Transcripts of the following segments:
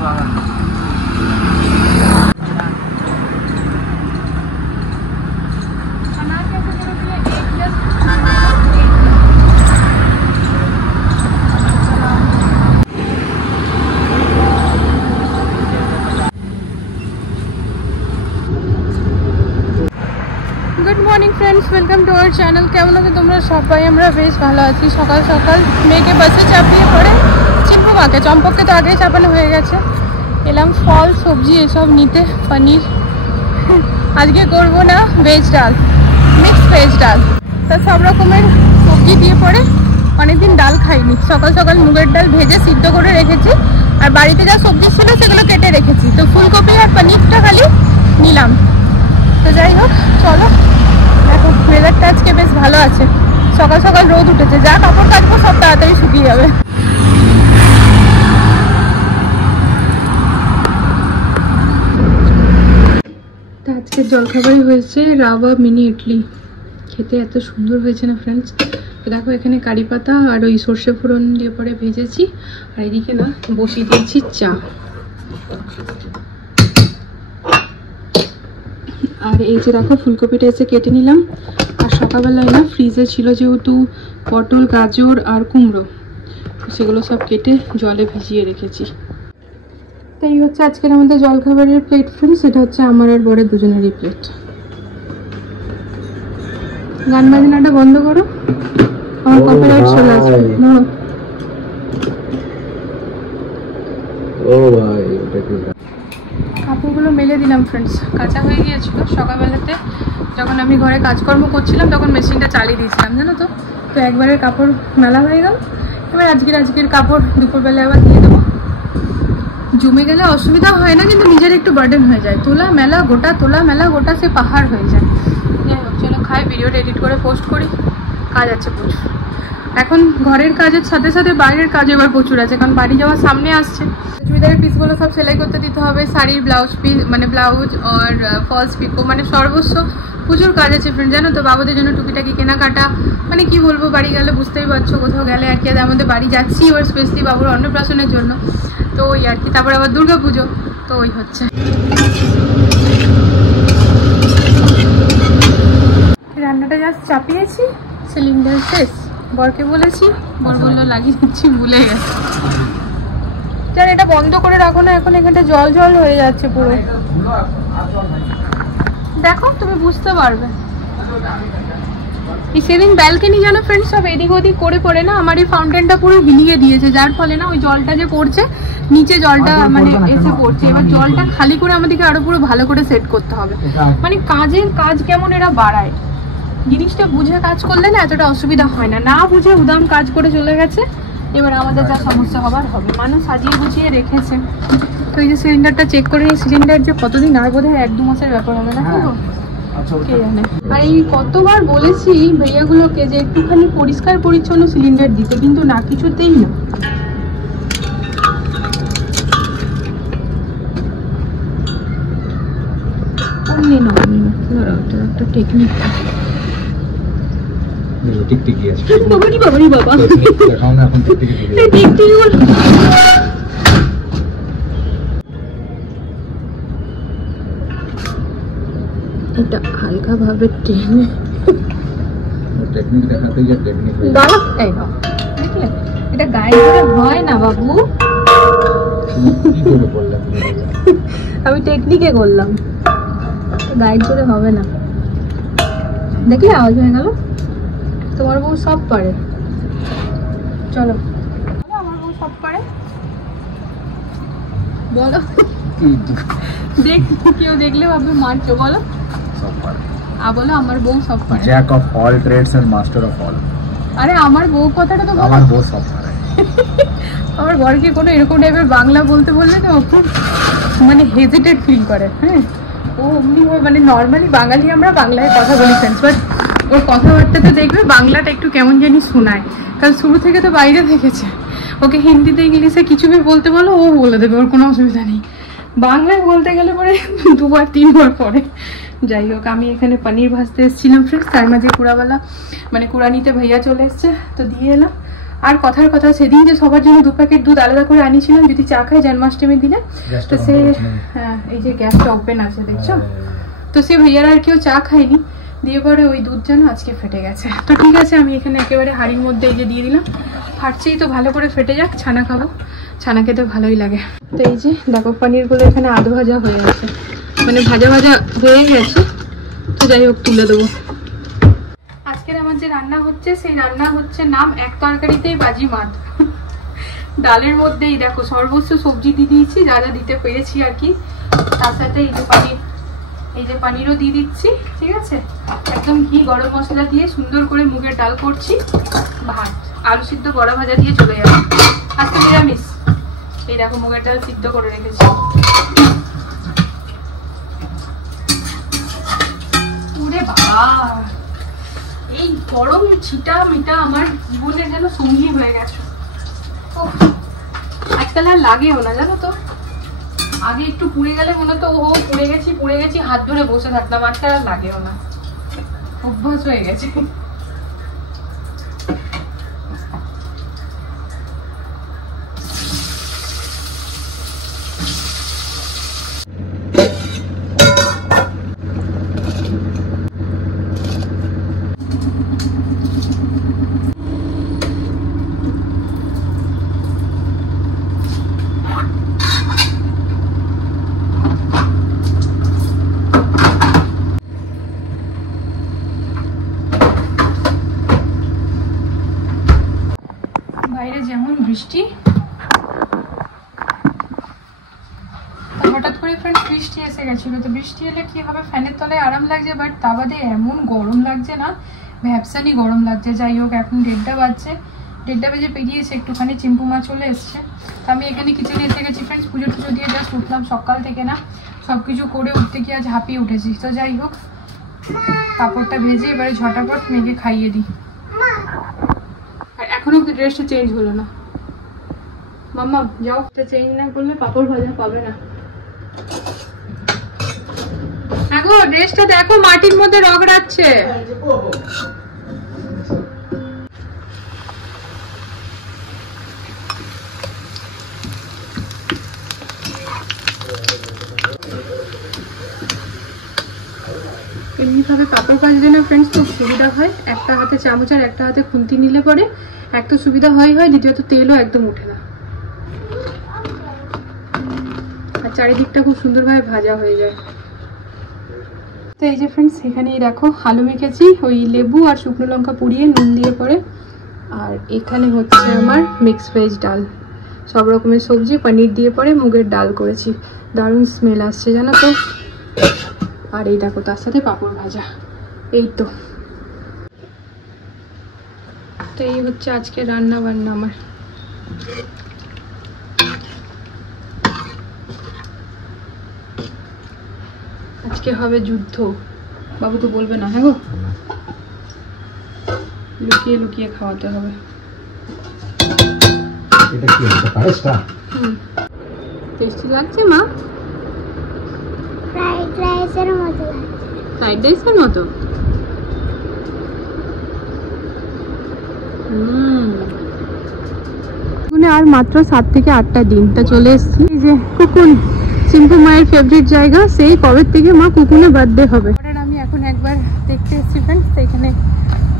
Good morning friends, welcome to our channel. केमन आছো তোমরা সবাই? আমরা বেশ ভালো আছি। সকাল সকাল মেয়েকে বাসে চাপিয়ে পড়ে চিনপুমাকে চম্পককে তো আগেই চাপানো হয়ে গেছে। এলাম ফল সবজি এসব নিতে, পনির আজকে করব না, ভেজ ডাল, মিক্স ভেজ ডাল। তা সব রকমের সবজি দিয়ে পড়ে অনেকদিন ডাল খাইনি। সকাল সকাল মুগের ডাল ভেজে সিদ্ধ করে রেখেছি, আর বাড়িতে যা সবজি ছিল সেগুলো কেটে রেখেছি। তো ফুলকপি আর পনিরটা খালি নিলাম। তো যাই হোক, চলো দেখো ওয়েদারটা আজকে বেশ ভালো আছে। সকাল সকাল রোদ উঠেছে, যা কাপড় কাচবো সব তাড়াতাড়ি শুকিয়ে যাবে। তা আজকের জলখাবারই হয়েছে রাবা মিনি ইডলি। খেতে এত সুন্দর হয়েছে না ফ্রেন্ডস। দেখো এখানে কারি পাতা আর ওই সর্ষে ফোড়ন দিয়ে পরে ভেজেছি, আর এদিকে না বসিয়ে দিয়েছি চা। আর এই যে দেখো ফুলকপিটা এসে কেটে নিলাম। আর সকালবেলায় না ফ্রিজে ছিল যেহেতু পটল, গাজর আর কুমড়ো, সেগুলো সব কেটে জলে ভিজিয়ে রেখেছি। তো এই হচ্ছে আজকের আমাদের জলখাবারের প্লেট ফ্রেন্ডস। এটা হচ্ছে আমার আর বরের দুজনেরই প্লেট। গান বাজনাটা বন্ধ করো, আমার কপিরাইট চলে আসবে। ও ভাই, কাপড়গুলো মেলে দিলাম ফ্রেন্ডস, কাঁচা হয়ে গিয়েছিল। সকালবেলাতে যখন আমি ঘরে কাজকর্ম করছিলাম তখন মেশিনটা চালিয়ে দিয়েছিলাম জানো তো। তো একবারের কাপড় মেলা হয়ে গেল। এবার আজকের কাপড় দুপুরবেলা আবার দিয়ে দেবো। জমে গেলে অসুবিধা হয় না, কিন্তু নিজের একটু বার্ডেন হয়ে যায়। তোলা মেলা গোটা, তোলা মেলা গোটা, সে পাহাড় হয়ে যায়। যাই হোক, চলো খাই, ভিডিওটা এডিট করে পোস্ট করি। কাজ আছে প্রচুর এখন। ঘরের কাজের সাথে সাথে বাইরের কাজ এবার প্রচুর আছে, কারণ বাড়ি যাওয়ার সামনে আসছে। চুড়িদারের পিসগুলো সব সেলাই করতে দিতে হবে, শাড়ির ব্লাউজ পিস মানে ব্লাউজ আর ফলস পিকো মানে সর্বস্ব প্রচুর কাজ আছে ফ্রেন্ড জানো তো। বাবুদের জন্য টুকিটাকি কেনাকাটা, মানে কি বলবো, বাড়ি গেলে বুঝতেই পারছো, কোথাও গেলে আর কি। আমাদের বাড়ি যাচ্ছি এবার স্পেশালি বাবুর অন্নপ্রাশনের জন্য, তো ওই আর কি। তারপর আবার দুর্গা পুজো, তো ওই হচ্ছে। রান্নাটা জাস্ট চাপিয়েছি, সিলিন্ডার শেষ। বরকে বলেছি, বর বললো লাগিয়ে দিচ্ছি, ভুলে গেছে। জান এটা বন্ধ করে রাখো না, এখন এখানটা জল জল হয়ে যাচ্ছে পুরো। দেখো তুমি বুঝতে পারবে। এই সেদিন ব্যালকনি জানো ফ্রেন্ডস সব এদিক ওদিক করে পড়ে না, আমার এই ফাউন্টেনটা পুরো ভিলিয়ে দিয়েছে, যার ফলে না ওই জলটা যে পড়ছে নিচে, জলটা মানে এসে পড়ছে। এবার জলটা খালি করে আমাদেরকে আরো পুরো ভালো করে সেট করতে হবে। মানে কাজের কাজ কেমন এরা বাড়ায়, জিনিসটা বুঝে কাজ করলে না এতটা অসুবিধা হয় না। না বুঝে উদাম কাজ করে চলে গেছে। এবার আমাদের যা সমস্যা হবার হবে। মানুষ সাজিয়ে গুছিয়ে রেখেছে। তো এই যে সিলিন্ডারটা চেক করে নিই, সিলিন্ডার যে কতদিন আর বোধ হয় 1-2 মাসের ব্যাপার হবে না, কে জানে। আর এই কতবার বলেছি ভাইয়াগুলোকে যে একটুখানি পরিষ্কার পরিচ্ছন্ন সিলিন্ডার দিতে, কিন্তু না, কিছুতেই না। অমনি না, একটা টেকনিক টিকটিকি আছে। বাবারি বাবারি বাবা, দেখাও না এখন টিকটিকি। এই টিকটিকিগুলো এটা হালকা ভাবে টেনে টেকনিক দেখাতে গিয়ে টেকনিক হয়ে গেল। এই নাও, দেখলে এটা গায়ে ধরে হয় না বাবু। কি করে বললাম, আমি টেকনিকে করলাম, গায়ে ধরে হবে না। দেখলে আওয়াজ হয়ে গেল। তোমার বউ সব পারে। চলো, আমার বউ সব পারে বলো। দেখ কেউ দেখলে ভাববে মারছো, বলো সব পারে। বলো আমার বউ সব পারে, jack of all trades and master of all. আরে আমার বউ কথাটা তো বলো, আমার বউ সব পারে। আমার বরকে কোনো এরকম টাইপের বাংলা বলতে বললে না ও খুব মানে হেজিটেট ফিল করে। হ্যাঁ, ও অমনি মানে নর্মালি বাঙালি আমরা বাংলায় কথা বলি ফ্রেন্ডস, বাট ওর কথাবার্তাতে দেখবে বাংলাটা একটু কেমন জানি শোনায়, কারণ শুরু থেকে তো বাইরে থেকেছে। ওকে হিন্দিতে ইংলিশে কিছু भी বলতে বলো ও বলে দেবে, ওর কোনো অসুবিধা নেই। বাংলায় বলতে গেলে পরে 2-3 পরে। যাই হোক, আমি এখানে পনির ভাজতে এসেছিলাম ফ্রেন্ডস, তার মাঝে কুড়াওয়ালা মানে কুড়ানিতে ভাইয়া চলে এসছে, তো দিয়ে এলাম। আর কথার কথা, সেদিন যে সবার জন্য 2 প্যাকেট দুধ আলাদা করে আনিছিলাম যদি চা খাই জন্মাষ্টমীর দিনে, তো সে হ্যাঁ এই যে গ্যাসটা ওপেন আছে দেখছো, তো সে ভাইয়ারা আর কেউ চা খায়নি, দিয়ে পরে ওই দুধ যেন আজকে ফেটে গেছে। তো ঠিক আছে, আমি এখানে একেবারে হাঁড়ির মধ্যে এই যে দিয়ে দিলাম, ফাটছেই তো, ভালো করে ফেটে যাক, ছানা খাবো, ছানা খেতে ভালোই লাগে। তো এই যে দেখো পনিরগুলো এখানে আধো ভাজা হয়ে গেছে, মানে ভাজা ভাজা হয়ে গেছে, তো যাই হোক তুলে দেবো। আজকের আমার যে রান্না হচ্ছে, সেই রান্না হচ্ছে নাম এক তরকারিতেই বাজি মাত। ডালের মধ্যেই দেখো সর্বোচ্চ সবজি দিয়ে দিয়েছি, যা যা দিতে পেরেছি আর কি, তার সাথে এই যে পানির, এই যে পানিরও দিয়ে দিচ্ছি, ঠিক আছে, একদম ঘি গরম মশলা দিয়ে সুন্দর করে মুগের ডাল করছি, ভাত আলু সিদ্ধ বড়া ভাজা দিয়ে চলে যাবে। আজকে নিরামিষ, এই দেখো মুগের ডাল সিদ্ধ করে রেখেছি। ওরে বাবা, এই গরম ছিটা মিটা আমার জীবনে যেন সঙ্গী হয়ে গেছে। আজকাল আর লাগেও না জানো তো, আগে একটু পুড়ে গেলে মনে তো ও পুড়ে গেছি হাত ধরে বসে থাকতাম, আজকাল আর লাগেও না, অভ্যাস হয়ে গেছে। বাইরে যেমন বৃষ্টি, হঠাৎ করে ফ্রেন্ডস বৃষ্টি এসে গেছিল, তো বৃষ্টি এলে কি হবে, ফ্যানের তলায় আরাম লাগছে, বাট তা বাদে এমন গরম লাগছে না, ভ্যাপসানি গরম লাগছে। যাই হোক, এখন 1:30 বাজছে, 1:30 বেজে পেরিয়েছে, একটুখানি চিম্পু মা চলে এসছে। তো আমি এখানে কিচেনে এসে গেছি ফ্রেন্ডস, পুজো টুজো দিয়ে জাস্ট উঠলাম সকাল থেকে, না সব কিছু করে উঠতে গিয়ে আজ হাঁপিয়ে উঠেছি। তো যাই হোক, কাপড়টা ভেজে এবারে ঝটাপট মেঘে খাইয়ে দিই। আর এখনো তো ড্রেসটা চেঞ্জ হলো না, মাম্মা যাও, চেঞ্জ না করলে পাপড় ভাজা পাবে না। আগো ড্রেসটা দেখো মাটির মধ্যে রগড়াচ্ছে। এমনিভাবে পাপড় ভাজার জন্য ফ্রেন্ডস খুব সুবিধা হয়, একটা হাতে চামচ আর একটা হাতে খুন্তি নিলে পরে এক তো সুবিধা হয়, দ্বিতীয়ত তেলও একদম ওঠে না, আর চারিদিকটা খুব সুন্দরভাবে ভাজা হয়ে যায়। তো এই যে ফ্রেন্ডস, এখানেই দেখো আলু মেখেছি, ওই লেবু আর শুকনো লঙ্কা পুড়িয়ে নুন দিয়ে পরে, আর এখানে হচ্ছে আমার মিক্স ভেজ ডাল, সব রকমের সবজি পনির দিয়ে পরে মুগের ডাল করেছি, দারুণ স্মেল আসছে জানো তো। আর এই দেখো তার সাথে পাঁপড় ভাজা, এই তো এই হচ্ছে আজকে রান্না বান্না আমার। আজকে হবে যুদ্ধ, বাবু তো বলবে না, হ্যাঁ গো, লুকিয়ে লুকিয়ে খাওয়াতে হবে। এটা কি হচ্ছে, পায়েসটা? টেস্টি লাগছে মা, ফ্রাইড রাইসের মতো লাগছে। ফ্রাইড রাইসের মতো? আর মাত্র 7 থেকে 8টা দিন, তা চলে এসেছি এই যে কুকুন, চিম্পু মায়ের ফেভারিট জায়গা, সেই কবে থেকে মা কুকুনে বার্থডে হবে। আমি এখন একবার দেখতে এসেছি ফ্রেন্ডস, তো এখানে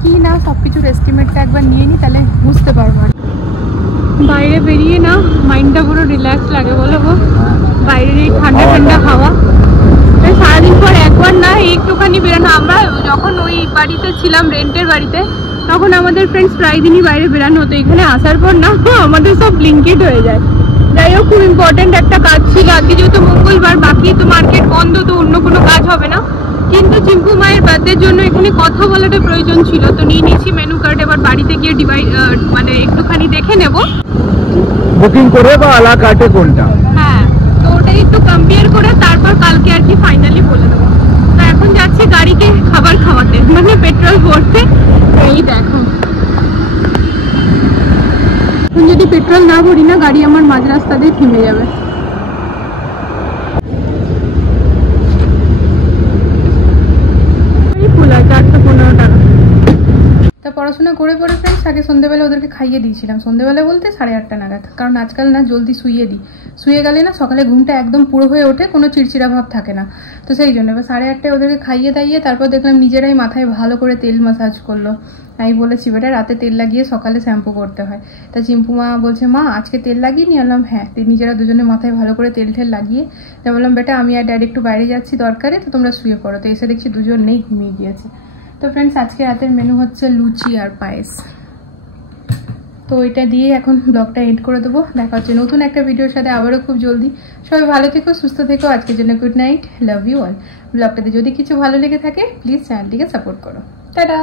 কি না সবকিছুর এস্টিমেটটা একবার নিয়ে নিই, তাহলে বুঝতে পারবো। বাইরে বেরিয়ে না মাইন্ডটা পুরো রিল্যাক্স লাগে, বলো গো, বাইরের এই ঠান্ডা ঠান্ডা হাওয়া, সারাদিন পর একবার না একটুখানি বেরোনো। আমরা যখন ওই বাড়িতে ছিলাম, রেন্টের বাড়িতে, তখন আমাদের ফ্রেন্ডস প্রায় দিনই বাইরে বেরানো হতো। এখানে আসার পর না আমাদের সব ব্লিঙ্কেট হয়ে যায়। যাই হোক, খুব ইম্পর্টেন্ট একটা কাজ ছিল আজকে, যেহেতু মঙ্গলবার, বাকি তো মার্কেট বন্ধ, তো অন্য কোনো কাজ হবে না, কিন্তু চিম্পু মায়ের বার্থডের জন্য এখানে কথা বলাটা প্রয়োজন ছিল, তো নিয়ে নিয়েছি মেনু কার্ড। এবার বাড়িতে গিয়ে মানে একটুখানি দেখে নেব বুকিং করে বা আলা কার্টে কোনটা, হ্যাঁ, তো ওটাই একটু কম্পেয়ার করে তারপর কালকে আর কি ফাইনালি বলে দেবো। তো এখন যাচ্ছি গাড়িকে খাবার খাওয়াতে, মানে পেট্রোল ভরতে। এই দেখো, এখন যদি পেট্রোল না ভরি না, গাড়ি আমার মাঝ রাস্তাতেই থেমে যাবে। পড়াশোনা করে পরে ফ্রেন্ডস আগে সন্ধ্যেবেলা ওদেরকে খাইয়ে দিয়েছিলাম, সন্ধ্যেবেলা বলতে 8:30 নাগাদ, কারণ আজকাল না জলদি শুইয়ে দিই, শুয়ে গেলে না সকালে ঘুমটা একদম পুরো হয়ে ওঠে, কোনো চিড়চিড়া ভাব থাকে না, তো সেই জন্য এবার 8:30 ওদেরকে খাইয়ে দাইয়ে তারপর দেখলাম নিজেরাই মাথায় ভালো করে তেল মাসাজ করলো। আমি বলেছি বেটা রাতে তেল লাগিয়ে সকালে শ্যাম্পু করতে হয়, তা চিম্পু মা বলছে মা আজকে তেল লাগিয়ে নিয়ে এলাম। হ্যাঁ, নিজেরা দুজনে মাথায় ভালো করে তেল ঠেল লাগিয়ে তা বললাম বেটা আমি আর ড্যাড একটু বাইরে যাচ্ছি দরকারে, তো তোমরা শুয়ে পড়ো। তো এসে দেখছি দুজন নেই, ঘুমিয়ে গিয়েছে। তো ফ্রেন্ডস আজকে রাতের মেনু হচ্ছে লুচি আর পায়েস। তো এটা দিয়ে এখন ব্লগটা এন্ড করে দেবো। দেখা হচ্ছে নতুন একটা ভিডিওর সাথে আবারও খুব জলদি। সবাই ভালো থেকো, সুস্থ থেকো। আজকের জন্য good night, love you all. ব্লগটাতে যদি কিছু ভালো লেগে থাকে প্লিজ চ্যানেলটিকে সাপোর্ট করো। টাটা।